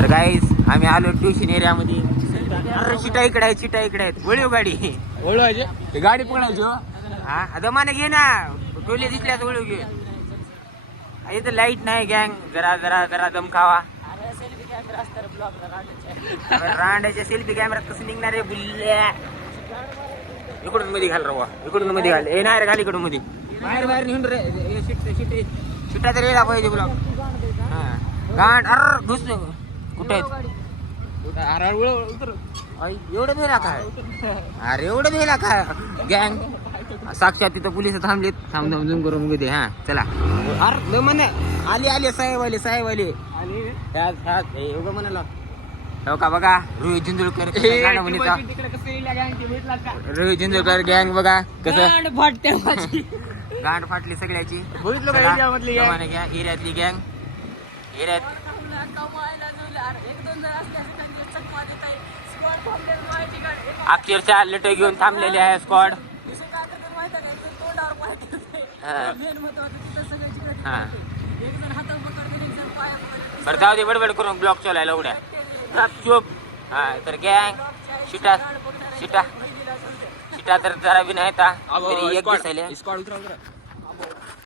तर गाईस आम्ही आलो ट्युशन एरियामध्ये. अरे चिटा इकडे आहेत, चिटा इकडे आहेत. वळीव गाडी ओळवायचे गाडी पकडायची हो. हा दमाने घे ना, टोले दिसल्यात वळीव घे. इथं लाईट नाही गँग, जरा जरा जरा दम खावा. रांडाच्या सेल्फी कॅमेरात कसं निघणार आहे बुल्ल्या. इकडून मध्ये घाल रवा, इकडून मध्ये घाल. ए नाही रे, घाल इकडून मध्ये. बाहेर बाहेर निघून रे, शिटा तरी यायला पाहिजे ब्लॉग. हा गांड. अर घुस कुठे आहेत? एवढं भेला काय? अरे एवढं भेला काय गँग. साक्षात तिथं पोलिस थांबलेत. थांब थांब झूम करून दे. हा चला. अरे म्हणे आले आले साहेब आले, साहेब आले. एवढं म्हणाला हो का. बघा रोहित जिंजुळकर गाणं म्हणता. रोहित जिंजुळकर गँग बघा कसं गांड फाटली सगळ्याची. एरियातली गँग एरियात अक्षरशः लट घेऊन थांबलेले आहे स्क्वॉड. बरं जाऊ दे, बडबड करून ब्लॉक चालायला उड्या चोप. हा तर गँग शिटा शिटा शिटा तर जरा बी नाही. एक दिसायला